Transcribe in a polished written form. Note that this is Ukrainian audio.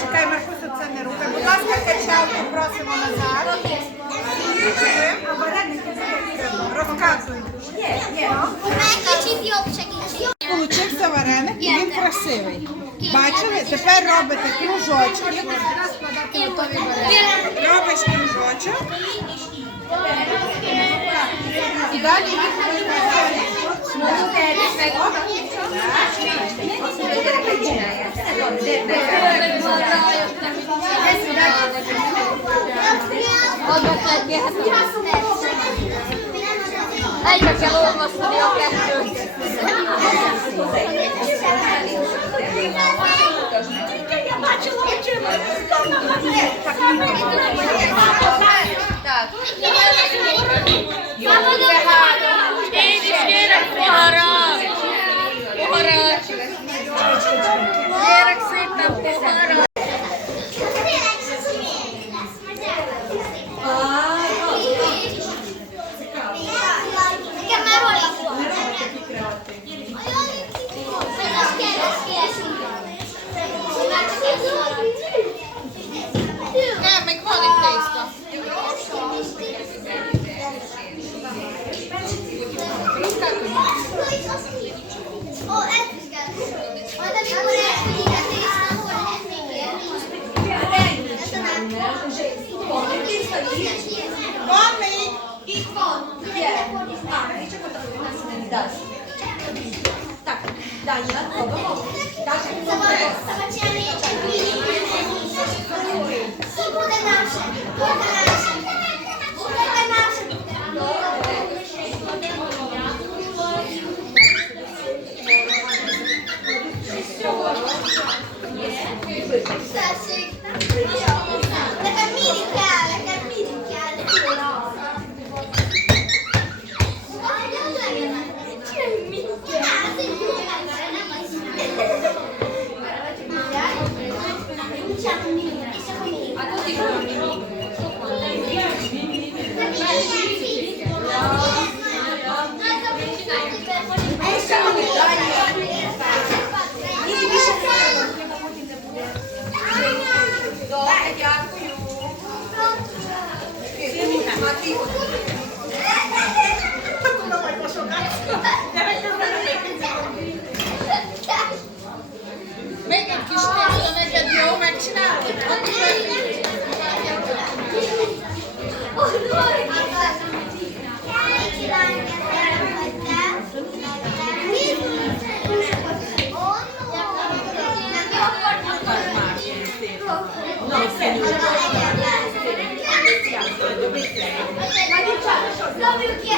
Чекай, Маркусу, це не рука. Будь ласка, качалки просимо назад. Розказуй. Получився вареник і він красивий. Бачили? Тепер робите кружочки. Робиш кружочок. І далі їх розкладаєш. Egybe kell olvasztani a kettőt. Én is kérek poharat! Poharat! Kérek szépen poharat! Még van itt tészta. Van még? Itt van. Так, Даня, робимо. Буде наше. Буде наше. Буде наше. Még egy kis tészta neked, jó? Megcsinálod? Zrobił